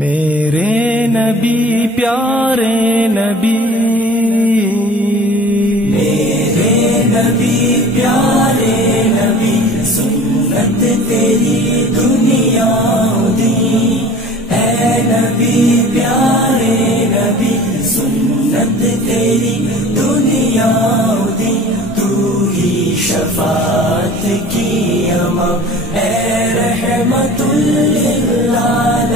میرے نبی پیارے نبی، میرے نبی پیارے نبی، سنت تیری دنیا دی، اے نبی پیارے نبی، سنت تیری دنیا دی، تو ہی شفاعت کی امام، اے رحمت للعالمین،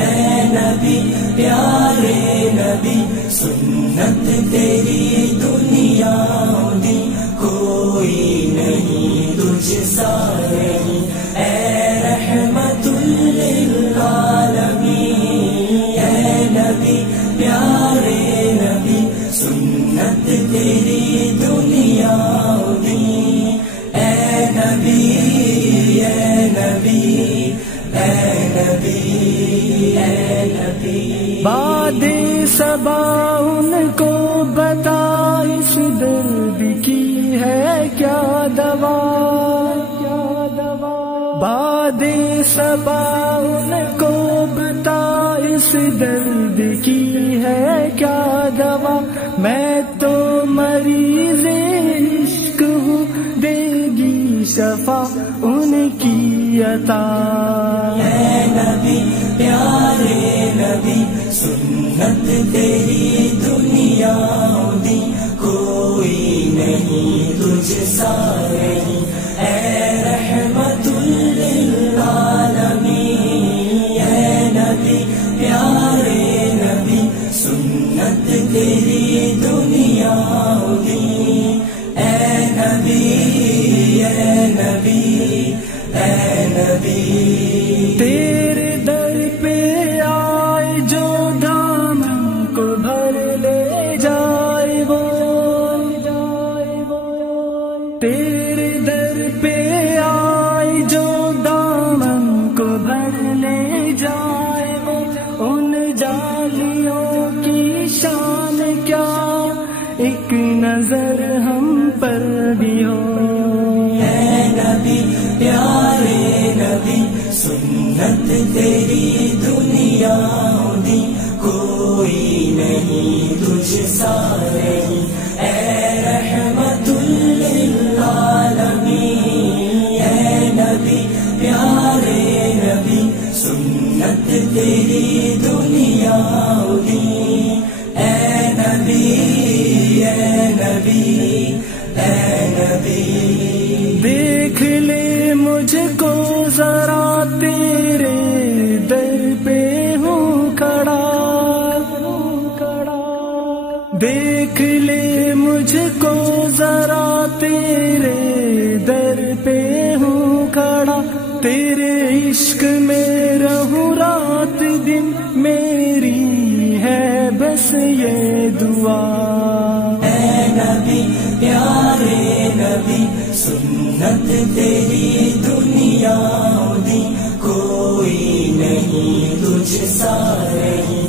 اے نبی پیارے نبی، سنت تیری دنیا دی، کوئی نہیں تجھ سا نہیں، اے رحمت للعالمین، اے نبی پیارے نبی، سنت تیری دنیا دی، اے نبی اے نبی اے نبی اے نبی۔ باد صبا ان کو بتا اس درد کی ہے کیا دوا، باد صبا ان کو بتا اس درد کی ہے کیا دوا، میں تو مریض عشق ہوں، دے گی شفا ان کی عطا، اے نبی پیارے نبی، سنت تیری دنیا دی، کوئی نہیں تجھ سا نہیں، اے رحمت للعالمین، اے نبی پیارے نبی، سنت تیری دنیا دی، اے نبی اے نبی اے نبی۔ تیرے در پہ آئے جو دامن کو بھر لے جائے وہ، تیرے در پہ آئے جو دامن کو بھر لے جائے وہ، ان جالیوں کی شان کیا ایک نظر ہم پر بھی ہو، اے نبی پیارے نبی، سنت تیری دنیا دی، کوئی نہیں تجھ سا نہیں، اے رحمت للعالمین، اے نبی پیارے نبی، سنت تیری دنیا دی، اے نبی اے نبی اے نبی۔ دیکھ لے مجھ کو ذرا تیرے در پہ ہوں کھڑا، دیکھ لے مجھ کو ذرا تیرے در پہ ہوں کھڑا، تیرے عشق میں رہوں رات دن، میری ہے بس یہ دعا، اے نبی پیارے نبی، سنت تیری دنیا دی، کوئی نہیں تجھ سا نہیں،